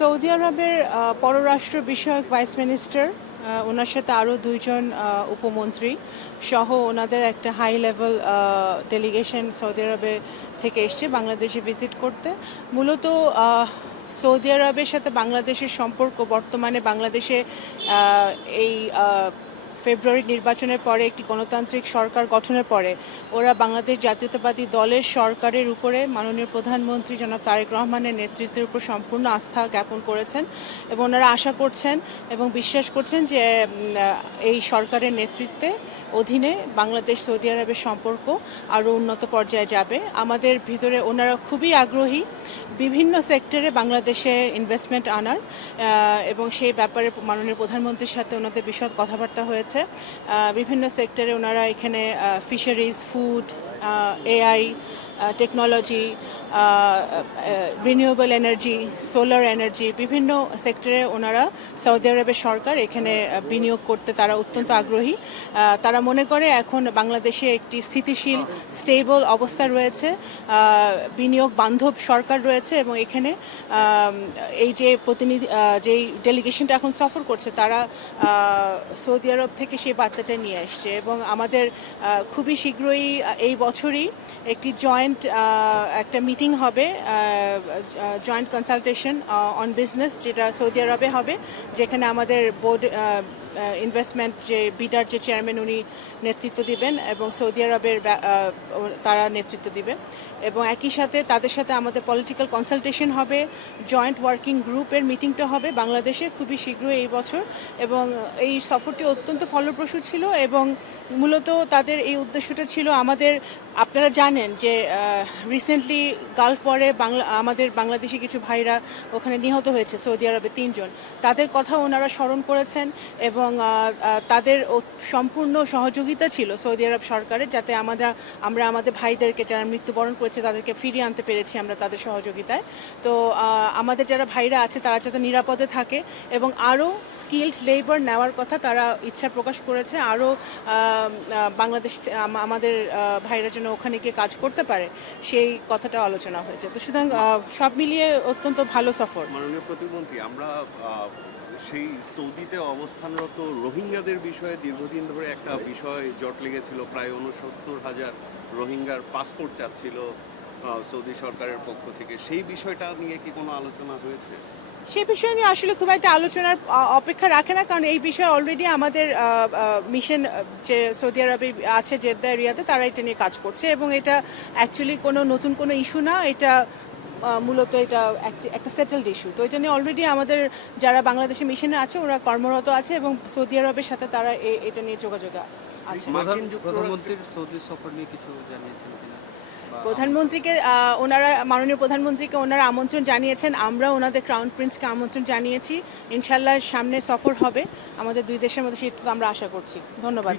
Saudi আরবের পররাষ্ট্র বিষয়ক ভাইস মিনিস্টার ওনার সাথে আরও দুইজন উপমন্ত্রী সহ ওনাদের একটা হাই লেভেল ডেলিগেশন সৌদি আরবে থেকে এসছে বাংলাদেশে ভিজিট করতে। মূলত সৌদি আরবের সাথে বাংলাদেশের সম্পর্ক বর্তমানে বাংলাদেশে এই ফেব্রুয়ারি নির্বাচনের পরে একটি গণতান্ত্রিক সরকার গঠনের পরে ওরা বাংলাদেশ জাতীয়তাবাদী দলের সরকারের উপরে মাননীয় প্রধানমন্ত্রী জনাব তারেক রহমানের নেতৃত্বের উপর সম্পূর্ণ আস্থা জ্ঞাপন করেছেন এবং ওনারা আশা করছেন এবং বিশ্বাস করছেন যে এই সরকারের নেতৃত্বে অধীনে বাংলাদেশ সৌদি আরবের সম্পর্ক আরও উন্নত পর্যায়ে যাবে। আমাদের ভিতরে ওনারা খুবই আগ্রহী বিভিন্ন সেক্টরে বাংলাদেশে ইনভেস্টমেন্ট আনার এবং সেই ব্যাপারে মাননীয় প্রধানমন্ত্রীর সাথে ওনাদের বিশদ কথাবার্তা হয়েছে। বিভিন্ন সেক্টরে ওনারা এখানে fisheries, food, AI, technology, renewable energy, solar energy বিভিন্ন সেক্টরে ওনারা সৌদি আরবের সরকার এখানে বিনিয়োগ করতে তারা অত্যন্ত আগ্রহী। তারা মনে করে এখন বাংলাদেশে একটি স্থিতিশীল স্টেবল অবস্থা রয়েছে, বিনিয়োগ বান্ধব সরকার রয়েছে এবং এখানে এই যে যেই ডেলিগেশনটা এখন সফর করছে তারা সৌদি আরব থেকে সেই বার্তাটা নিয়ে আসছে এবং আমাদের খুবই শীঘ্রই এই বছরই একটি একটা মিটিং হবে, জয়েন্ট কনসালটেশন অন বিজনেস, যেটা সৌদি আরবে হবে, যেখানে আমাদের বোর্ড ইনভেস্টমেন্ট যে বিডার যে চেয়ারম্যান উনি নেতৃত্ব দিবেন এবং সৌদি আরবের তারা নেতৃত্ব দিবে এবং একই সাথে তাদের সাথে আমাদের পলিটিক্যাল কনসালটেশন হবে, জয়েন্ট ওয়ার্কিং গ্রুপের মিটিংটা হবে বাংলাদেশে খুবই শীঘ্রই এই বছর। এবং এই সফরটি অত্যন্ত ফলপ্রসূ ছিল এবং মূলত তাদের এই উদ্দেশ্যটা ছিল আপনারা জানেন যে রিসেন্টলি গালফ ওয়ারে আমাদের বাংলাদেশি কিছু ভাইরা ওখানে নিহত হয়েছে সৌদি আরবে 3 জন, তাদের কথা ওনারা স্মরণ করেছেন এবং তাদের সম্পূর্ণ সহযোগিতা ছিল সৌদি আরব সরকারের, যাতে আমরা আমাদের ভাইদেরকে যারা মৃত্যুবরণ করেছে তাদেরকে ফিরিয়ে আনতে পেরেছি আমরা তাদের সহযোগিতায়। তো আমাদের যারা ভাইরা আছে তারা যাতে নিরাপদে থাকে এবং আরও স্কিলড লেবার নেওয়ার কথা তারা ইচ্ছা প্রকাশ করেছে, আরও বাংলাদেশ আমাদের ভাইরা যেন ওখানে গিয়ে কাজ করতে পারে সেই কথাটা আলোচনা হয়েছে। তো সুতরাং সব মিলিয়ে অত্যন্ত ভালো সফর। মাননীয় প্রতিমন্ত্রী, আমরা সেই সৌদিতে অবস্থানরত রোহিঙ্গাদের বিষয়ে দীর্ঘদিন ধরে একটা বিষয় জট লেগেছিল, প্রায় ৬৯,০০০ রোহিঙ্গার পাসপোর্ট চাচ্ছিল সৌদি সরকারের পক্ষ থেকে। সেই বিষয়টা নিয়ে কি কোনো আলোচনা হয়েছে? সেই বিষয় নিয়ে আসলে খুব একটা আলোচনার অপেক্ষা রাখে না, কারণ এই বিষয়ে অলরেডি আমাদের মিশন যে সৌদি আরবে আছে জেদ্দা এরিয়াতে তারা এটা নিয়ে কাজ করছে এবং এটা অ্যাকচুয়ালি কোনো নতুন কোনো ইস্যু না, এটা মূলত এটা একটা সেটেলড ইস্যু। তো এটা নিয়ে অলরেডি আমাদের যারা বাংলাদেশে মিশনে আছে ওরা কর্মরত আছে এবং সৌদি আরবের সাথে তারা এটা নিয়ে যোগাযোগ আছে। প্রধানমন্ত্রীর সৌদি সফর নিয়ে কিছু জানিয়েছেন কিনা? প্রধানমন্ত্রীকে মাননীয় প্রধানমন্ত্রীকে ওনারা আমন্ত্রণ জানিয়েছেন, আমরা ওনাদের ক্রাউন প্রিন্সকে আমন্ত্রণ জানিয়েছি। ইনশাল্লাহ সামনে সফর হবে আমাদের দুই দেশের মধ্যে, সেটা আমরা আশা করছি। ধন্যবাদ।